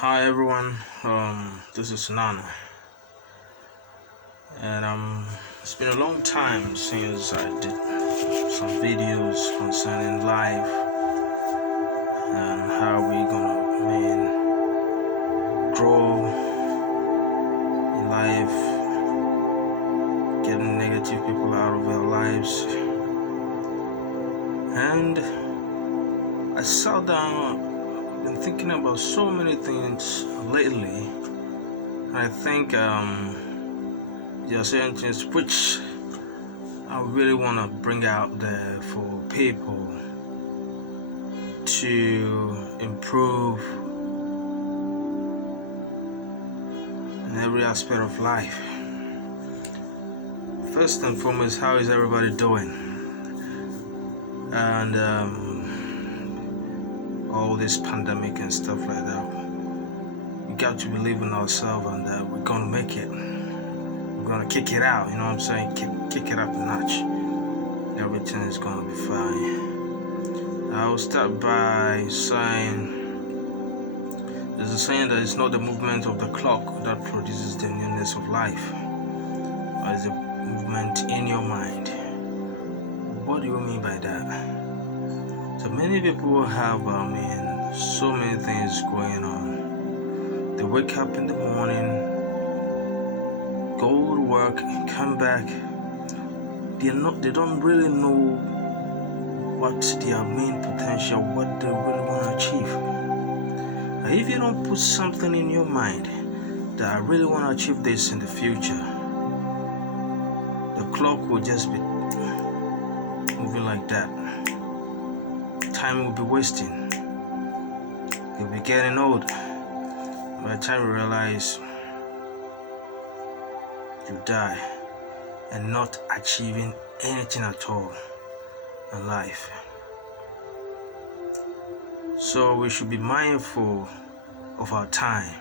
Hi everyone, this is Nana, and it's been a long time since I did some videos concerning life and how we gonna grow in life, getting negative people out of our lives. And I sat down, been thinking about so many things lately. I think there are certain things which I really want to bring out there for people to improve in every aspect of life. First and foremost, how is everybody doing? And all this pandemic and stuff like that, we got to believe in ourselves and we're gonna make it. We're gonna kick it out, you know what I'm saying? Kick it up a notch. Everything is gonna be fine. I'll start by saying there's a saying that it's not the movement of the clock that produces the newness of life, but it's the movement in your mind. What do you mean by that? So many people have, so many things going on. They wake up in the morning, go to work, come back. They don't really know what their main potential, what they really want to achieve. If you don't put something in your mind that I really want to achieve this in the future, the clock will just be moving like that. Time will be wasting. You'll be getting old. By the time you realize, you die and not achieving anything at all in life. So we should be mindful of our time.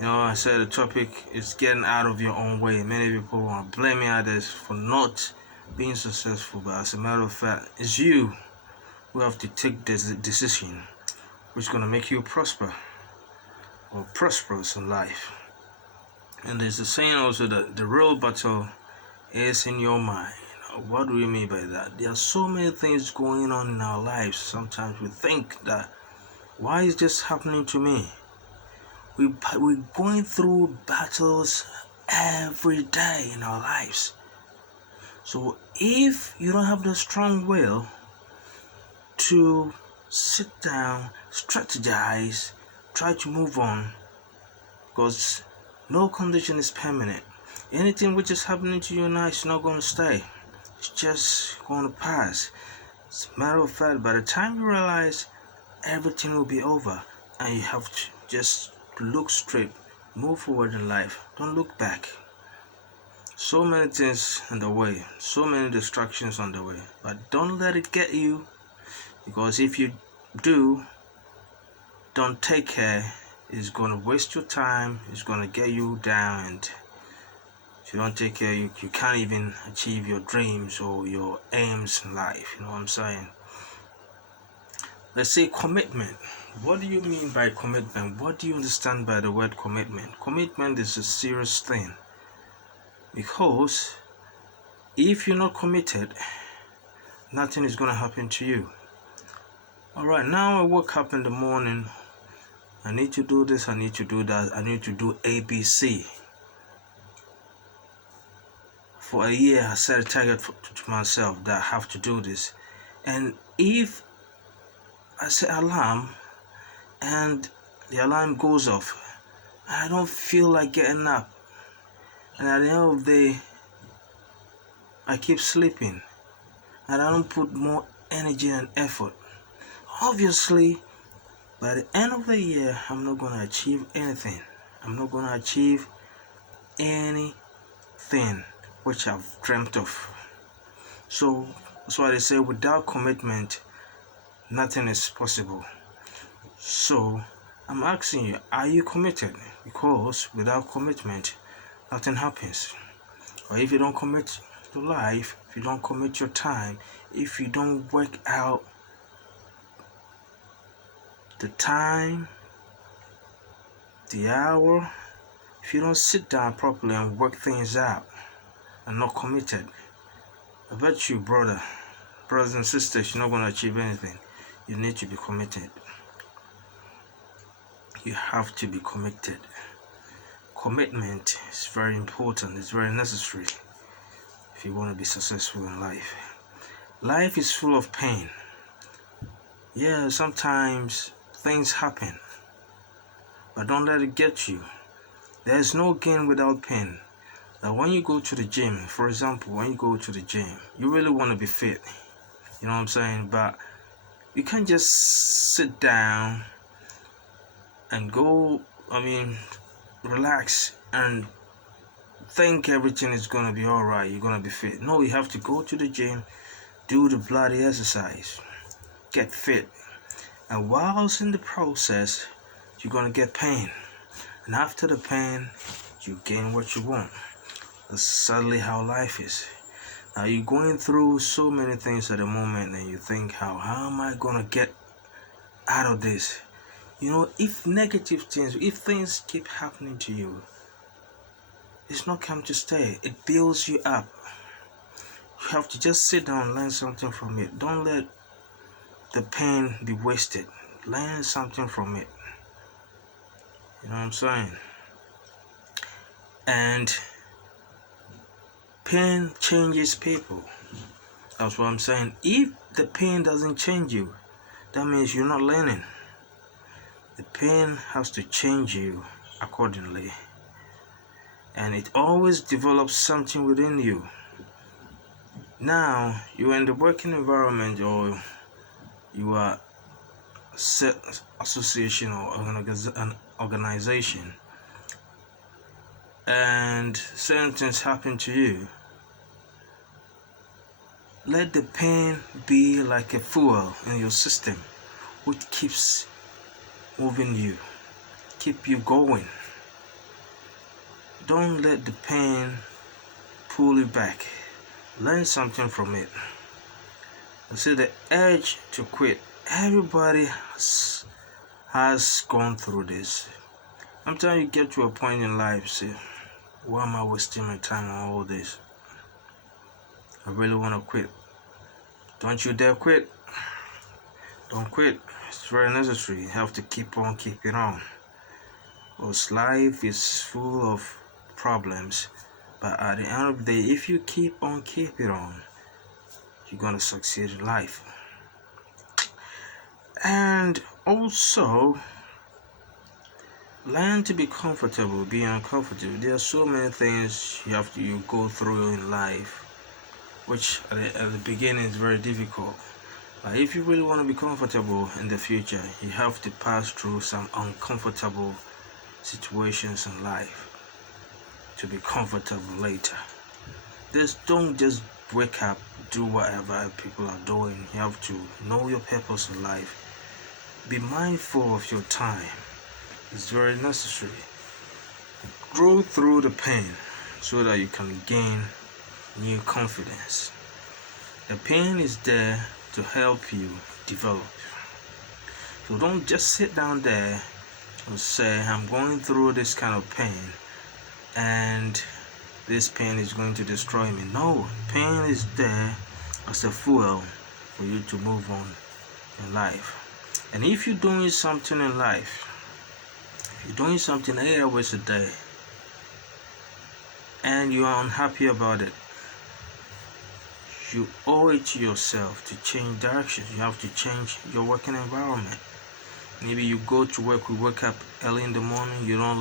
You know, I said the topic is getting out of your own way. Many people are blaming others for not being successful, but as a matter of fact, it's you who have to take this decision which is going to make you prosper or prosperous in life. And there's a saying also that the real battle is in your mind. What do we mean by that? There are so many things going on in our lives. Sometimes we think that, why is this happening to me? We're going through battles every day in our lives. So if you don't have the strong will to sit down, strategize, try to move on, because no condition is permanent. Anything which is happening to you now is not going to stay. It's just going to pass. As a matter of fact, by the time you realize, everything will be over and you have to just look straight, move forward in life. Don't look back. So many things in the way, so many distractions on the way, but don't let it get you, because if you do, don't take care, it's going to waste your time, it's going to get you down, and if you don't take care, you can't even achieve your dreams or your aims in life. You know what I'm saying? Let's say commitment. What do you mean by commitment? What do you understand by the word commitment? Commitment is a serious thing, because if you're not committed, nothing is going to happen to you. Alright, now I woke up in the morning, I need to do this, I need to do that, I need to do ABC. For a year, I set a target to myself that I have to do this. And if I set alarm and the alarm goes off, I don't feel like getting up, and at the end of the day, I keep sleeping, and I don't put more energy and effort. Obviously, by the end of the year, I'm not going to achieve anything. I'm not going to achieve anything which I've dreamt of. So that's why they say without commitment, nothing is possible. So I'm asking you, are you committed? Because without commitment, nothing happens. Or if you don't commit to life, if you don't commit your time, if you don't work out the time the hour, if you don't sit down properly and work things out and not committed, I bet you, brothers and sisters, you're not going to achieve anything. You need to be committed. You have to be committed. Commitment is very important. It's very necessary if you want to be successful in life. Life is full of pain. Yeah, sometimes things happen, but don't let it get you. There's no gain without pain. Now, when you go to the gym, for example, when you go to the gym, you really want to be fit. You know what I'm saying? But you can't just sit down and go, relax and think everything is going to be all right. You're going to be fit. No, you have to go to the gym, do the bloody exercise, get fit. And whilst in the process, you're going to get pain. And after the pain, you gain what you want. That's sadly how life is. Now you're going through so many things at the moment and you think, how am I going to get out of this? You know, if things keep happening to you, it's not come to stay. It builds you up. You have to just sit down and learn something from it. Don't let the pain be wasted. Learn something from it. You know what I'm saying? And pain changes people. That's what I'm saying. If the pain doesn't change you, that means you're not learning. The pain has to change you accordingly. And it always develops something within you. Now, you're in the working environment or you are a set association or an organization, and certain things happen to you. Let the pain be like a fuel in your system, which keeps moving you, keep you going. Don't let the pain pull you back. Learn something from it. I say the urge to quit. Everybody has gone through this. Sometimes you get to a point in life, say, why am I wasting my time on all this? I really want to quit. Don't you dare quit. Don't quit. It's very necessary. You have to keep on keeping on. Because life is full of problems. But at the end of the day, if you keep on keeping on, you're going to succeed in life. And also, learn to be comfortable, be uncomfortable. There are so many things you go through in life, which at the beginning is very difficult. But if you really want to be comfortable in the future, you have to pass through some uncomfortable situations in life to be comfortable later. Don't just wake up, do whatever people are doing. You have to know your purpose in life. Be mindful of your time. It's very necessary. Grow through the pain so that you can gain new confidence. The pain is there to help you develop. So don't just sit down there and say, I'm going through this kind of pain and this pain is going to destroy me. No, pain is there as a fuel for you to move on in life. And if you're doing something in life, if you're doing something 8 hours a day and you are unhappy about it, you owe it to yourself to change direction. You have to change your working environment. Maybe you go to work, we wake up early in the morning, you're not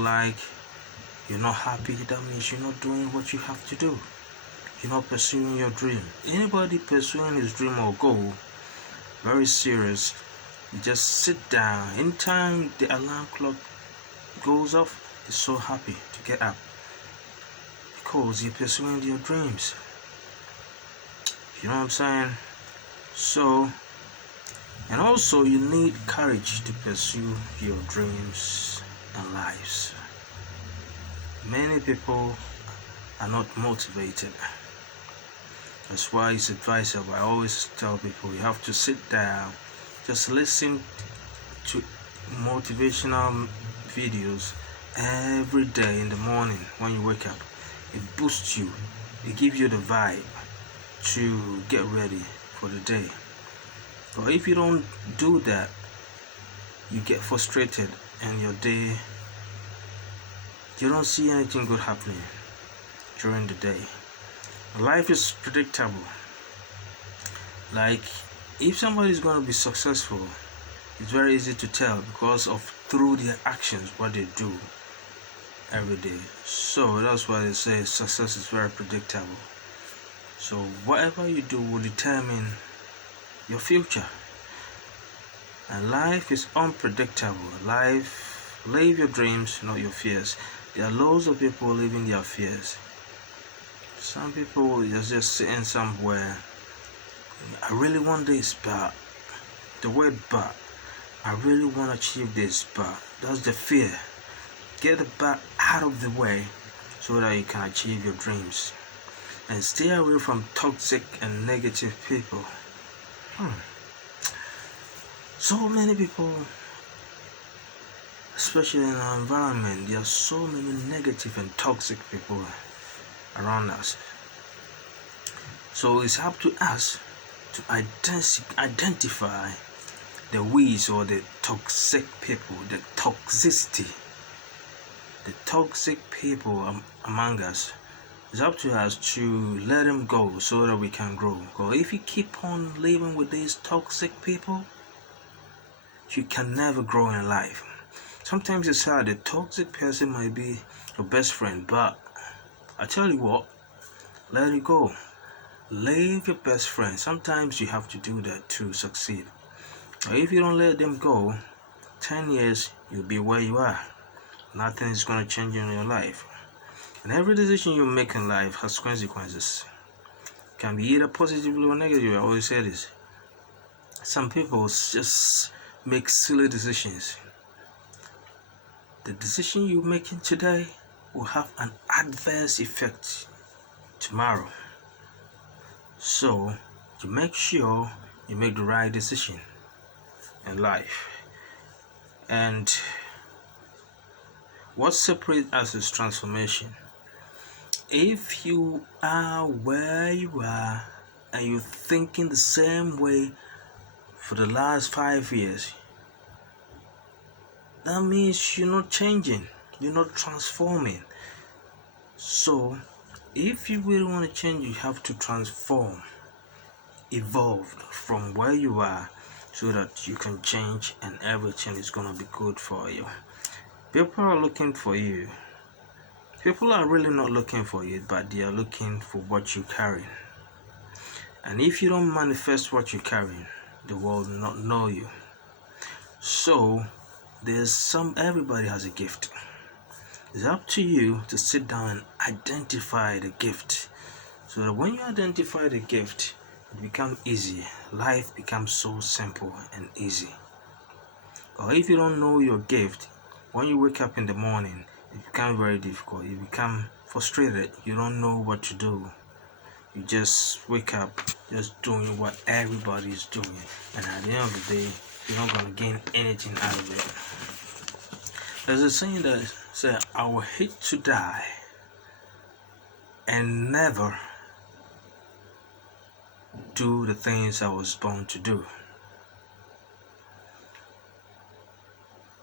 happy. That means you're not doing what you have to do. You're not pursuing your dream. Anybody pursuing his dream or goal, very serious, you just sit down. Anytime the alarm clock goes off, you're so happy to get up because you're pursuing your dreams. You know what I'm saying? So, and also you need courage to pursue your dreams and lives. Many people are not motivated. That's why it's advisable. I always tell people you have to sit down, just listen to motivational videos every day in the morning when you wake up. It boosts you. It gives you the vibe to get ready for the day. But if you don't do that, you get frustrated and your day, you don't see anything good happening during the day. Life is predictable. Like, if somebody is going to be successful, it's very easy to tell because of through their actions, what they do every day. So that's why they say success is very predictable. So whatever you do will determine your future. And life is unpredictable. Live your dreams, not your fears. There are loads of people living their fears. Some people are just sitting somewhere. I really want this, but the word but, I really want to achieve this, but that's the fear. Get the but out of the way so that you can achieve your dreams. And stay away from toxic and negative people. So many people, especially in our environment, there are so many negative and toxic people around us. So it's up to us to identify the weeds or the toxic people, the toxicity, the toxic people among us. It's up to us to let them go so that we can grow. Because if you keep on living with these toxic people, you can never grow in life. Sometimes it's hard. The toxic person might be your best friend, but I tell you what, let it go. Leave your best friend. Sometimes you have to do that to succeed. Or if you don't let them go, 10 years you'll be where you are. Nothing is going to change in your life. And every decision you make in life has consequences. It can be either positively or negative. I always say this. Some people just make silly decisions. The decision you're making today will have an adverse effect tomorrow. So, you make sure you make the right decision in life. And what separates us is transformation. If you are where you are and you're thinking the same way for the last 5 years, that means you're not changing, you're not transforming. So, if you really want to change, you have to transform, evolve from where you are so that you can change and everything is going to be good for you. People are looking for you. People are really not looking for you, but they are looking for what you carry. And if you don't manifest what you carry, the world will not know you. So, everybody has a gift. It's up to you to sit down and identify the gift. So that when you identify the gift, it becomes easy. Life becomes so simple and easy. Or if you don't know your gift, when you wake up in the morning, it becomes very difficult. You become frustrated. You don't know what to do. You just wake up just doing what everybody is doing. And at the end of the day, you're not going to gain anything out of it. There's a saying that says, I will hate to die and never do the things I was born to do.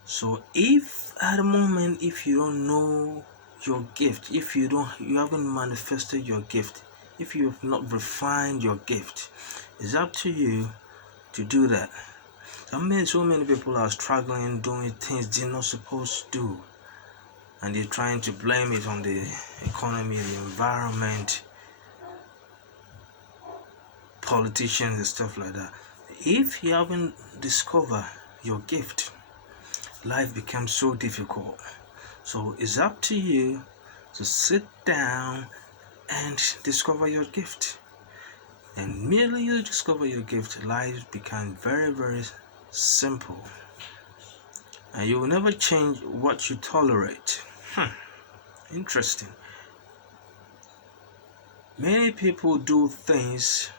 So if at the moment, if you don't know your gift, if you haven't manifested your gift, if you have not refined your gift, it's up to you to do that. So many people are struggling doing things they're not supposed to do, and they're trying to blame it on the economy, the environment, politicians and stuff like that. If you haven't discovered your gift, life becomes so difficult. So it's up to you to sit down and discover your gift. And merely you discover your gift, life becomes very, very simple. And you will never change what you tolerate. Interesting. Many people do things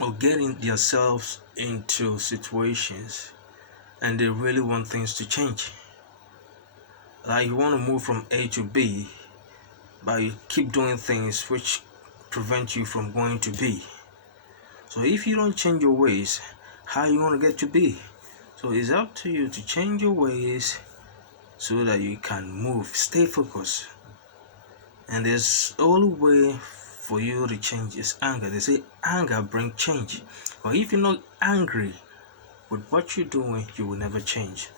or getting themselves into situations and they really want things to change. Like you want to move from A to B, but you keep doing things which prevent you from going to B. So if you don't change your ways, how are you going to get to B? So it's up to you to change your ways so that you can move. Stay focused. And there's only way for you to change is anger. They say anger brings change. But if you're not angry with what you're doing, you will never change.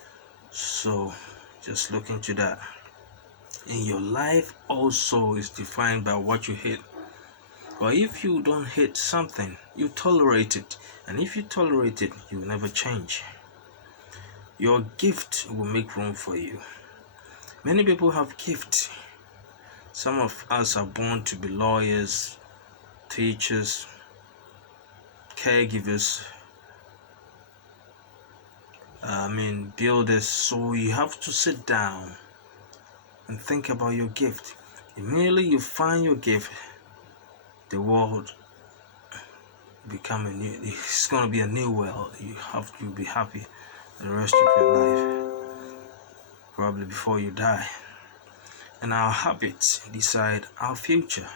So just look into that. And your life also is defined by what you hate. But if you don't hate something, you tolerate it. And if you tolerate it, you will never change. Your gift will make room for you. Many people have gifts. Some of us are born to be lawyers, teachers, caregivers, builders. So you have to sit down and think about your gift. Immediately you find your gift, the world become a new. It's gonna be a new world. You'll be happy the rest of your life, probably before you die. And our habits decide our future.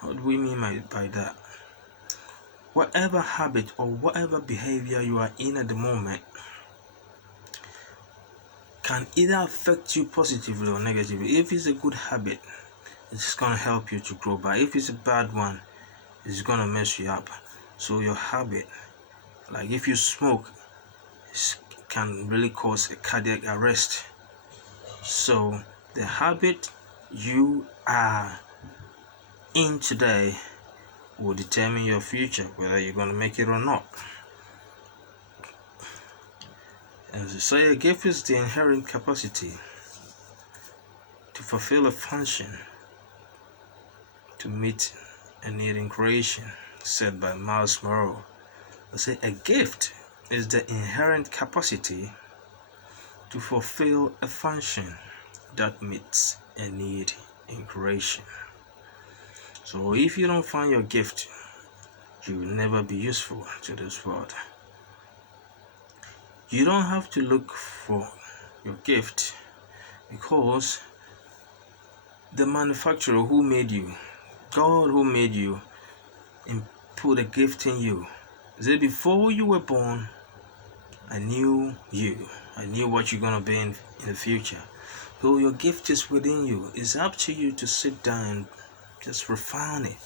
What do we mean by that? Whatever habit or whatever behavior you are in at the moment can either affect you positively or negatively. If it's a good habit, it's gonna help you to grow. But if it's a bad one, it's gonna mess you up. So your habit, like if you smoke, it can really cause a cardiac arrest. So the habit you are in today will determine your future, whether you're gonna make it or not. As I say, a gift is the inherent capacity to fulfill a function, to meet a need in creation, said by Miles Monroe. I say a gift is the inherent capacity to fulfill a function that meets a need in creation. So if you don't find your gift, you will never be useful to this world. You don't have to look for your gift because the manufacturer who made you, God who made you, and put a gift in you. Say before you were born, I knew you. I knew what you're gonna be in the future. So your gift is within you. It's up to you to sit down and just refine it.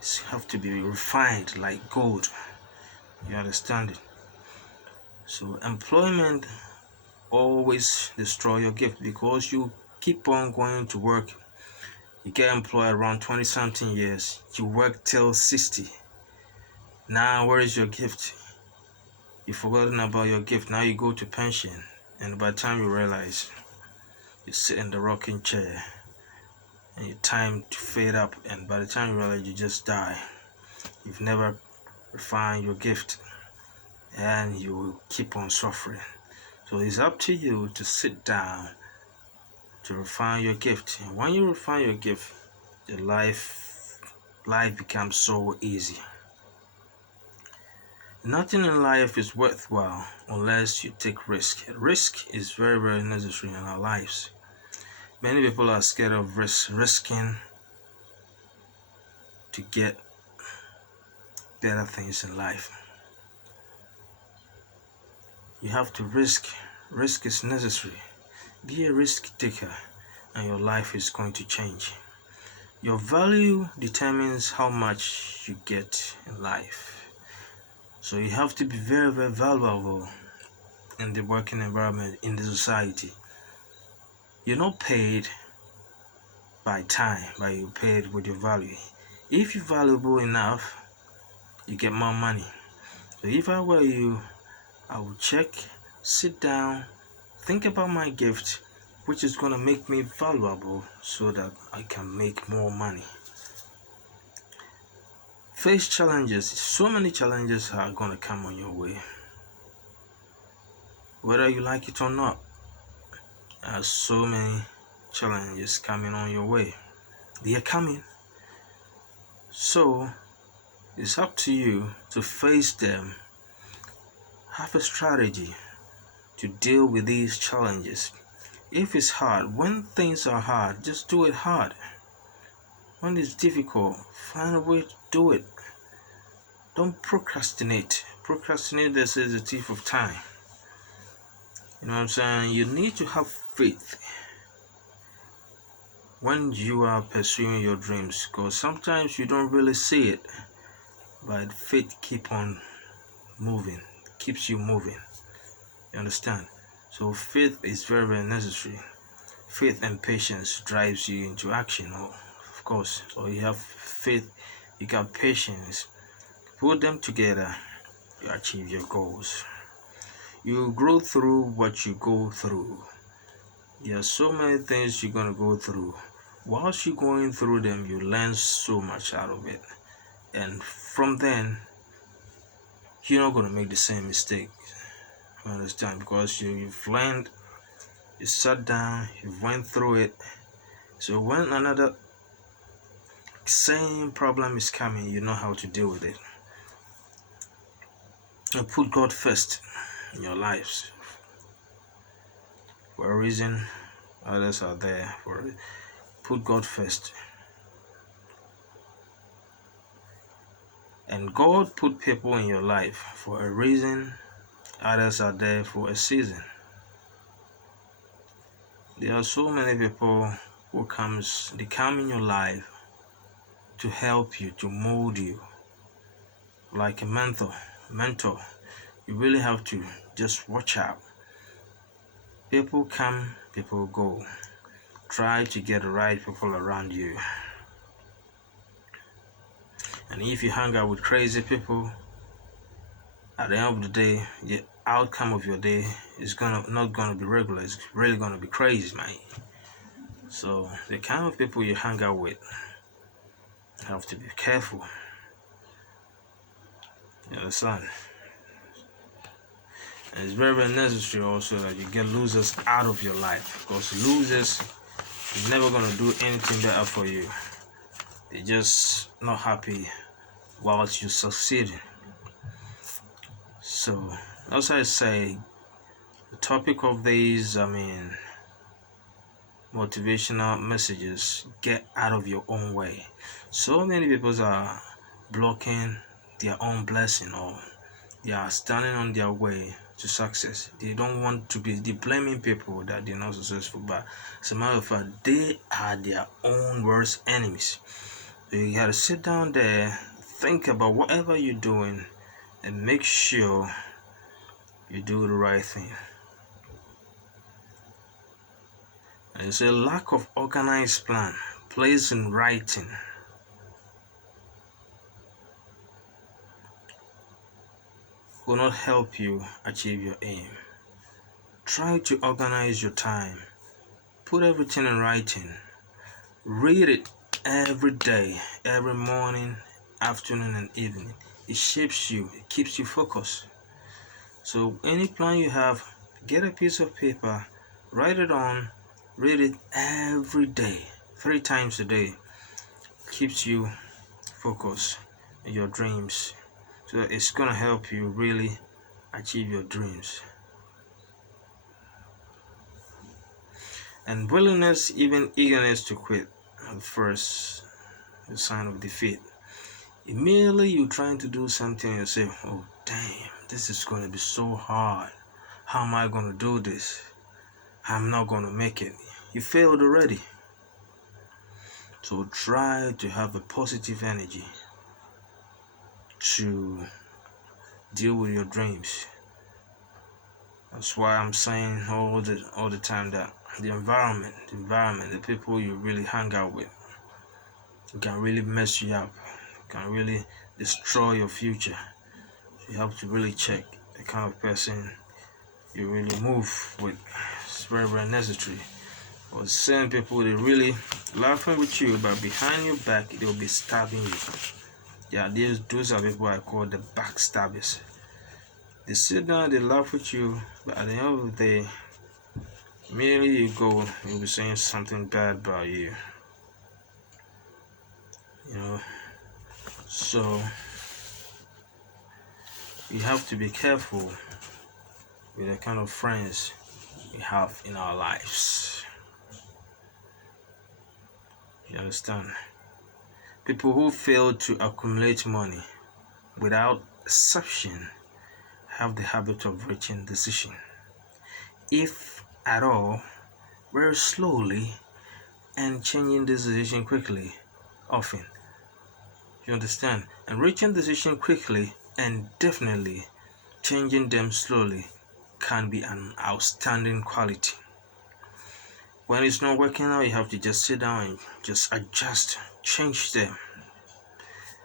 You have to be refined like gold. You understand it? So employment always destroy your gift because you keep on going to work. You get employed around 20 something years. You work till 60. Now where is your gift? You've forgotten about your gift. Now you go to pension, and by the time you realize, you sit in the rocking chair and your time to fade up, and by the time you realize, you just die. You've never refined your gift, and you will keep on suffering. So it's up to you to sit down to refine your gift. And when you refine your gift, your life becomes so easy. Nothing in life is worthwhile unless you take risk. Risk is very, very necessary in our lives. Many people are scared of risking to get better things in life. You have to risk. Risk is necessary. Be a risk taker and your life is going to change. Your value determines how much you get in life. So you have to be very, very valuable in the working environment, in the society. You're not paid by time, but you're paid with your value. If you're valuable enough, you get more money. So if I were you, I would sit down, think about my gift, which is going to make me valuable so that I can make more money. Face challenges. So many challenges are going to come on your way. Whether you like it or not, there are so many challenges coming on your way. They are coming. So it's up to you to face them. Have a strategy to deal with these challenges. if it's hard, when things are hard, just do it hard. When it's difficult, find a way to do it. Don't procrastinate. Procrastinate, this is a thief of time. You know what I'm saying? You need to have faith when you are pursuing your dreams, because sometimes you don't really see it, but faith keep on moving, keeps you moving. You understand? So faith is very, very necessary. Faith and patience drives you into action. Of course. So you have faith, you got patience. Put them together, you achieve your goals. You grow through what you go through. There are so many things you're gonna go through. Whilst you're going through them, you learn so much out of it. And from then, you're not gonna make the same mistake. You understand? Because you've learned, you sat down, you went through it. So when another same problem is coming, you know how to deal with it. And put God first in your lives. For a reason, others are there for it. Put God first. And God put people in your life for a reason, others are there for a season. There are so many people who come in your life to help you, to mold you, like a mentor. You really have to just watch out. People come, people go. Try to get the right people around you. And if you hang out with crazy people, at the end of the day, the outcome of your day is not gonna be regular. It's really gonna be crazy, man. So the kind of people you hang out with, you have to be careful. You understand? And it's very, very necessary also that you get losers out of your life, because losers are never gonna do anything better for you. They're just not happy whilst you succeed. So, as I say, the topic of these, motivational messages, get out of your own way. So many people are blocking their own blessing, or they are standing on their way to success. They don't want to be blaming people that they're not successful, but as a matter of fact, they are their own worst enemies. So you gotta sit down there, think about whatever you're doing, and make sure you do the right thing. And it's a lack of organized plan, placed in writing. Will not help you achieve your aim. Try to organize your time. Put everything in writing. Read it every day, every morning, afternoon, and evening. It shapes you, it keeps you focused. So any plan you have, get a piece of paper, write it on, read it every day, 3 times a day. Keeps you focused in your dreams. So it's gonna help you really achieve your dreams. And willingness, even eagerness to quit, at first, the sign of defeat. Immediately you're trying to do something and you say, oh damn, this is going to be so hard. How am I going to do this? I'm not going to make it. You failed already. So try to have a positive energy to deal with your dreams. That's why I'm saying all the time that the environment, the people you really hang out with, can really mess you up, can really destroy your future. So you have to really check the kind of person you really move with. It's very, very necessary. Or certain people, they really laughing with you, but behind your back they'll be stabbing you. Yeah, those are people I call the backstabbers. They sit down, they laugh with you, but at the end of the day, immediately you go, you'll be saying something bad about you. You know, so you have to be careful with the kind of friends we have in our lives. You understand? People who fail to accumulate money without exception have the habit of reaching decision, if at all, very slowly, and changing the decision quickly, often. You understand? And reaching decision quickly and definitely changing them slowly can be an outstanding quality. When it's not working out, you have to just sit down and just adjust, change them.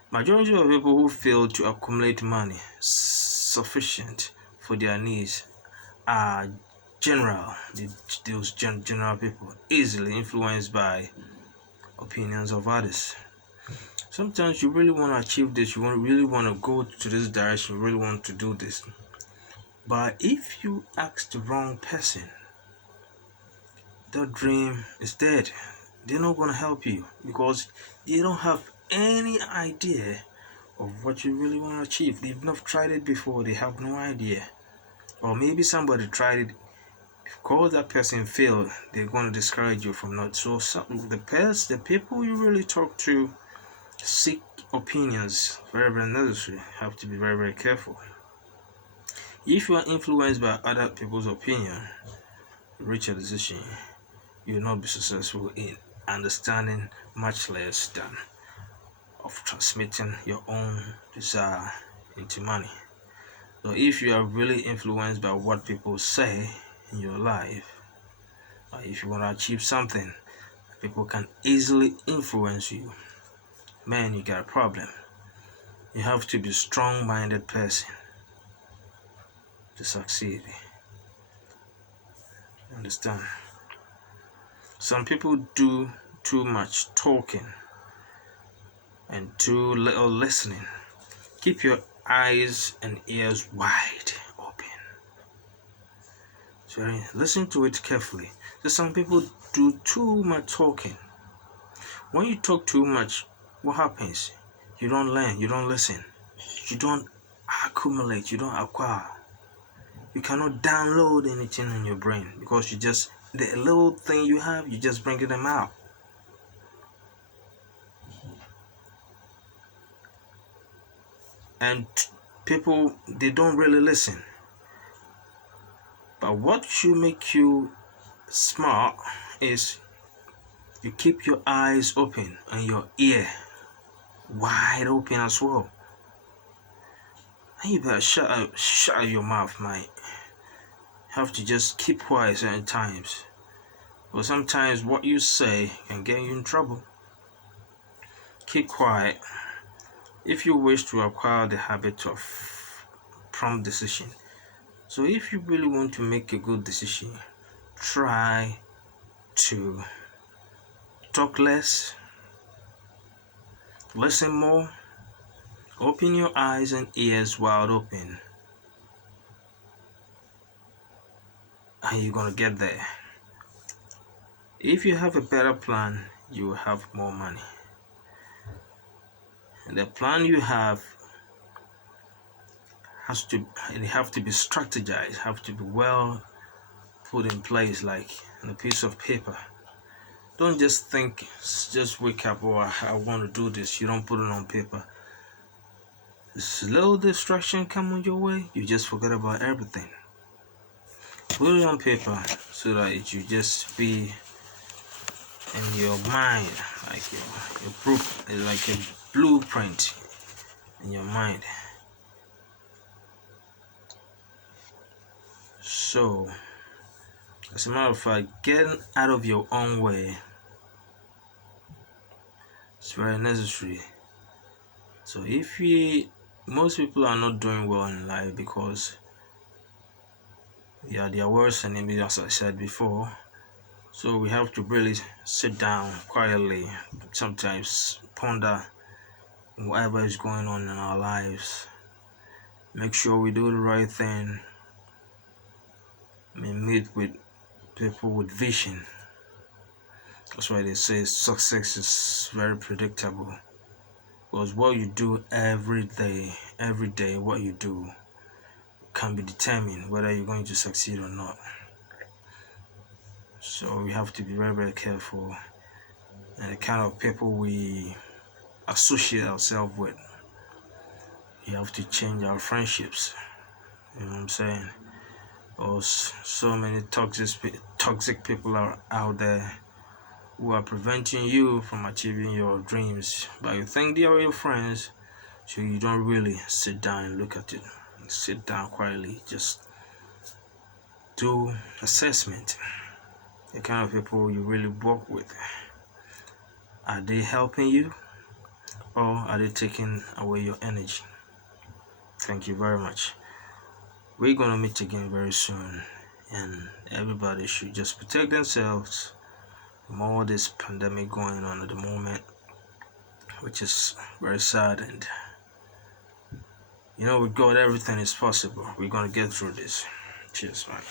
Majority of people who fail to accumulate money sufficient for their needs are those general people, easily influenced by opinions of others. Sometimes you really want to achieve this, you really want to go to this direction, you really want to do this. But if you ask the wrong person, that dream is dead. They're not going to help you because they don't have any idea of what you really want to achieve. They've not tried it before, they have no idea. Or maybe somebody tried it, because that person failed, they're going to discourage you from not. So the people you really talk to, seek opinions, very necessary. Have to be very careful. If you are influenced by other people's opinion, reach a decision, you will not be successful in understanding, much less than of transmitting your own desire into money. So if you are really influenced by what people say in your life, or if you want to achieve something, people can easily influence you, man, you got a problem. You have to be a strong-minded person to succeed. Understand? Some people do too much talking and too little listening. Keep your eyes and ears wide open. So listen to it carefully. So some people do too much talking. When you talk too much, what happens? You don't learn, you don't listen, you don't accumulate, you don't acquire. You cannot download anything in your brain because you just, the little thing you have, you just bring them out. And people, they don't really listen. But what should make you smart is you keep your eyes open and your ear wide open as well. And you better shut your mouth, mate. You have to just keep quiet certain times. But sometimes what you say can get you in trouble. Keep quiet if you wish to acquire the habit of prompt decision. So if you really want to make a good decision, try to talk less, listen more, open your eyes and ears wide open, and you're gonna get there. If you have a better plan, you will have more money. And the plan you have have to be strategized, have to be well put in place, like on a piece of paper. Don't just think, just wake up, or I want to do this. You don't put it on paper. This little distraction come on your way, you just forget about everything. Put it on paper so that it you just be in your mind, like your proof, like a blueprint in your mind. So, as a matter of fact, getting out of your own way is very necessary. So most people are not doing well in life because they are their worst enemy, as I said before. So we have to really sit down quietly, sometimes ponder whatever is going on in our lives. Make sure we do the right thing. Meet with people with vision. That's why they say success is very predictable. Because what you do every day, what you do can be determined whether you're going to succeed or not. So we have to be very, very careful and the kind of people we associate ourselves with. You have to change our friendships. You know what I'm saying? Because so many toxic people are out there who are preventing you from achieving your dreams. But you think they are your friends, so you don't really sit down and look at it. Sit down quietly, just do assessment. The kind of people you really work with. Are they helping you or are they taking away your energy? Thank you very much. We're gonna meet again very soon, and everybody should just protect themselves from all this pandemic going on at the moment, which is very sad. And with God everything is possible. We're gonna get through this. Cheers, man.